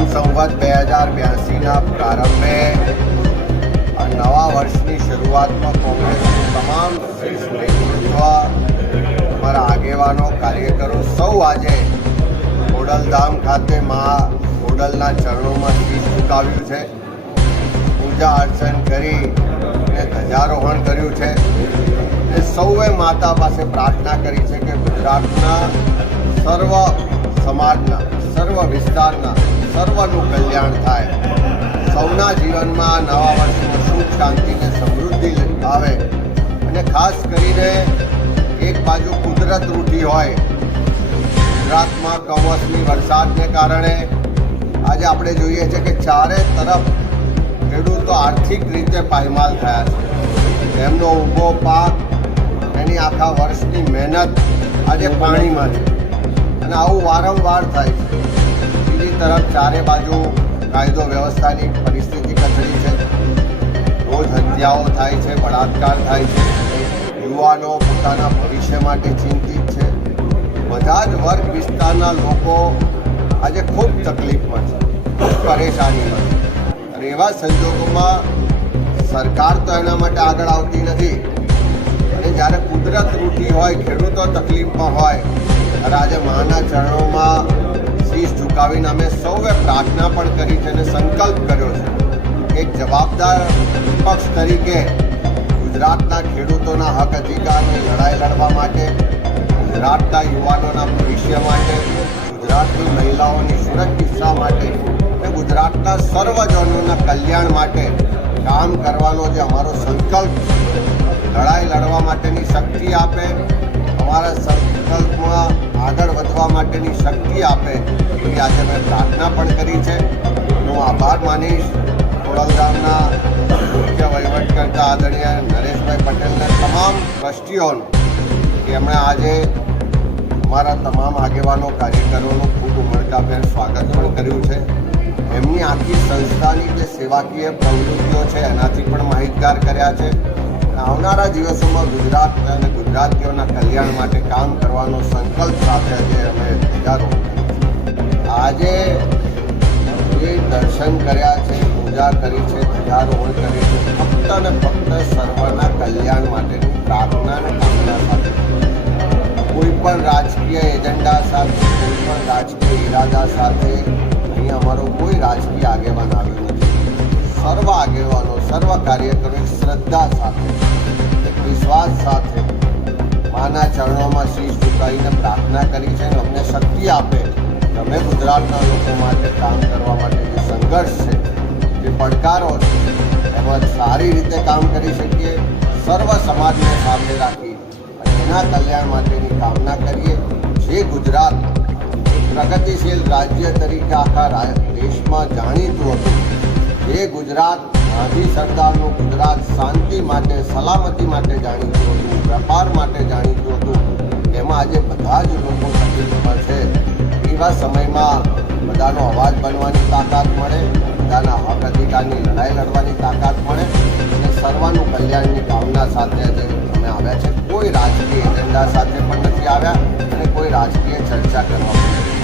વિક્રમ સંવત 2082ના પ્રારંભે નવા વર્ષની શરૂઆતમાં કોંગ્રેસનું તમામ શ્રેષ્ઠ નેતૃત્વ, અમારા આગેવાનો, કાર્યકરો સૌ આજે ખોડલધામ ખાતે મા ખોડલના ચરણોમાં શીશ ઝુકાવ્યું છે, પૂજા અર્ચન કરી અને ધ્વજારોહણ કર્યું છે. અને સૌએ માતા પાસે પ્રાર્થના કરી છે કે ગુજરાતના સર્વ સમાજના, સર્વ વિસ્તારના, સર્વનું કલ્યાણ થાય, સૌના જીવનમાં નવા વર્ષમાં સુખ, શાંતિ અને સમૃદ્ધિ આવે. અને ખાસ કરીને એક બાજુ કુદરત રૂઠી હોય, ગુજરાતમાં કમોસમી વરસાદને કારણે આજે આપણે જોઈએ છે કે ચારે તરફ ખેડૂતો આર્થિક રીતે પાયમાલ થયા છે. એમનો ઊભો પાક, એની આખા વર્ષની મહેનત આજે પાણીમાં છે. અને આવું વારંવાર થાય છે. બીજી તરફ ચારે બાજુ કાયદો વ્યવસ્થાની પરિસ્થિતિ કથળી છે. રોજ હત્યાઓ થાય છે, બળાત્કાર થાય છે. યુવાનો પોતાના ભવિષ્ય માટે ચિંતિત છે. બધા જ વર્ગ વિસ્તારના લોકો આજે ખૂબ તકલીફમાં છે, ખૂબ પરેશાનીમાં છે. અને એવા સંજોગોમાં સરકાર તો એના માટે આગળ આવતી નથી. અને જ્યારે કુદરત રૂઠી હોય, ખેડૂતો તકલીફમાં હોય, ત્યારે આજે માના ચરણોમાં શીશ ઝુકાવીને અમે સૌએ પ્રાર્થના પણ કરી છે અને સંકલ્પ કર્યો છે. એક જવાબદાર વિપક્ષ તરીકે ગુજરાતના ખેડૂતોના હક અધિકારની લડાઈ લડવા માટે, ગુજરાતના યુવાનોના ભવિષ્ય માટે, ગુજરાતની મહિલાઓની સુરક્ષા માટે અને ગુજરાતના સર્વજનોના કલ્યાણ માટે કામ કરવાનો જે અમારો સંકલ્પ છે, લડાઈ લડવા માટેની શક્તિ આપે, અમારા સંકલ્પમાં આગળ વધવા માટેની શક્તિ આપે એવી આજે મેં પ્રાર્થના પણ કરી છે. હું આભાર માનીશ ખોડલધામના મુખ્ય વહીવટકર્તા આદરણીય નરેશભાઈ પટેલને, તમામ ટ્રસ્ટીઓનું, કે એમણે આજે અમારા તમામ આગેવાનો, કાર્યકરોનું ખૂબ ઉમળકાભેર સ્વાગત પણ કર્યું છે. એમની આખી સંસ્થાની જે સેવાકીય પ્રવૃત્તિઓ છે એનાથી પણ માહિતગાર કર્યા છે. આવનારા દિવસોમાં ગુજરાત અને ગુજરાતીઓના કલ્યાણ માટે કામ કરવાનો સંકલ્પ સાથે આજે અમે ધ્વજારોહણ કર્યું. આજે જે દર્શન કર્યા છે, પૂજા કરી છે, ધ્વજારોહણ કરી છે, ફક્ત અને ફક્ત સર્વના કલ્યાણ માટેની પ્રાર્થના અને કામના સાથે, કોઈ પણ રાજકીય એજન્ડા સાથે, કોઈ પણ રાજકીય ઈરાદા સાથે અહીં અમારો કોઈ રાજકીય આગેવાન આવ્યો નથી. સર્વ આગેવાનો, સર્વ કાર્યકરો શ્રદ્ધા સાથે, એક વિશ્વાસ સાથે માના ચરણોમાં શીશ ઝુકાવીને પ્રાર્થના કરી છે. અમને શક્તિ આપે કે અમે ગુજરાતના લોકો માટે કામ કરવા માટે જે સંઘર્ષ છે, જે પડકારો છે, એમાં સારી રીતે કામ કરી શકીએ, સર્વ સમાજને સાથે રાખી અને એના કલ્યાણ માટેની કામના કરીએ. જે ગુજરાત પ્રગતિશીલ રાજ્ય તરીકે આખા દેશમાં જાણીતું હતું, જે ગુજરાત ગાંધી સરદારનું ગુજરાત શાંતિ માટે, સલામતી માટે જાણીતું હતું, વેપાર માટે જાણીતું હતું, એમાં આજે બધા જ લોકો તકલીફમાં છે. એવા સમયમાં બધાનો અવાજ બનવાની તાકાત મળે, બધાના હક અધિકારની લડાઈ લડવાની તાકાત મળે અને સર્વનું કલ્યાણની કામના સાથે આજે અમે આવ્યા છે. કોઈ રાજકીય એજન્ડા સાથે પણ નથી આવ્યા અને કોઈ રાજકીય ચર્ચા કરવા પણ નથી.